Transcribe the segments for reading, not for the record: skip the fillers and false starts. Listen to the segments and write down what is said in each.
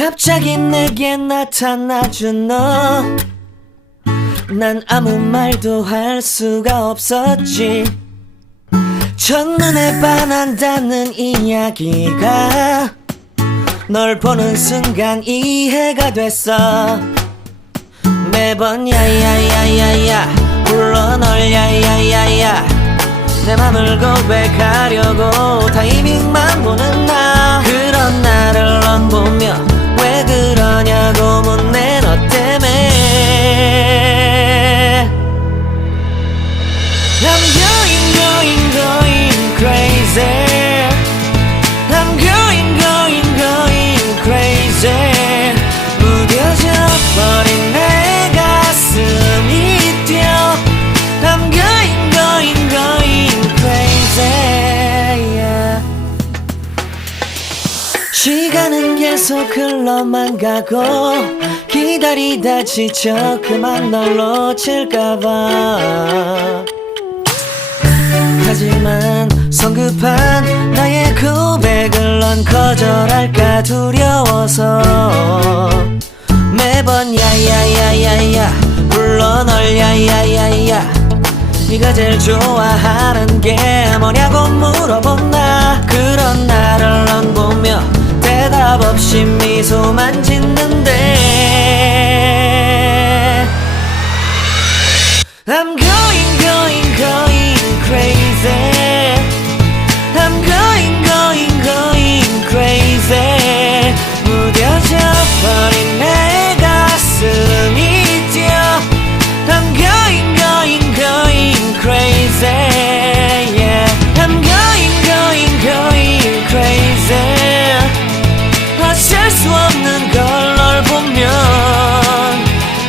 갑자기 내게 나타나준 너, 난 아무 말도 할 수가 없었지. 첫눈에 반한다는 이야기가 널 보는 순간 이해가 됐어. 매번 야야야야야 불러 널 야야야야, 내 맘을 고백하려고 타이밍만 보는 나. 그런 나를 넌 보며 왜 그러냐고 묻네. 너 때문에 I'm going crazy. I'm going crazy. 무뎌져 버린 내 가슴이 뛰어. I'm going crazy, yeah. 시간은 계속 흘러만 가고 기다리다 지쳐 그만 널 놓칠까봐. 하지만 성급한 나의 고백을 넌 거절할까 두려워서 매번 야야야야야 불러 널 야야야야. 네가 제일 좋아하는 게 뭐냐고 물어본 나. 그런 나를 넌 보며 대답 없이 미소만 짓는데 I'm going crazy. I'm going crazy. 무뎌져 버린 내 가슴이 뛰어. I'm going crazy, yeah. I'm going crazy. 어쩔 수 없는 걸 널 보면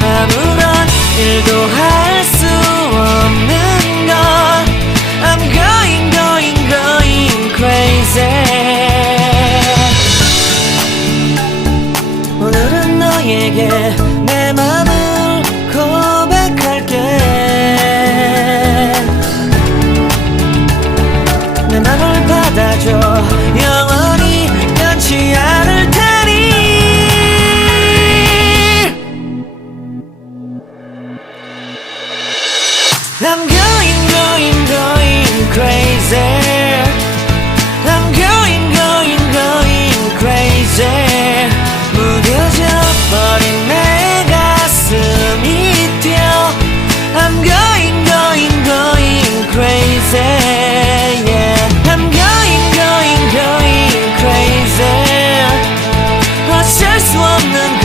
아무런 일도 할 수 없는 걸. I'm going crazy. 오늘은 너에게 내 맘을 고백할게. 내 맘을 받아줘. 영원히 변치 않을 테니. I'm going crazy. I'm going crazy. 무뎌져 버린 내 가슴이 뛰어. I'm going crazy, yeah. I'm going crazy. 어쩔 수 없는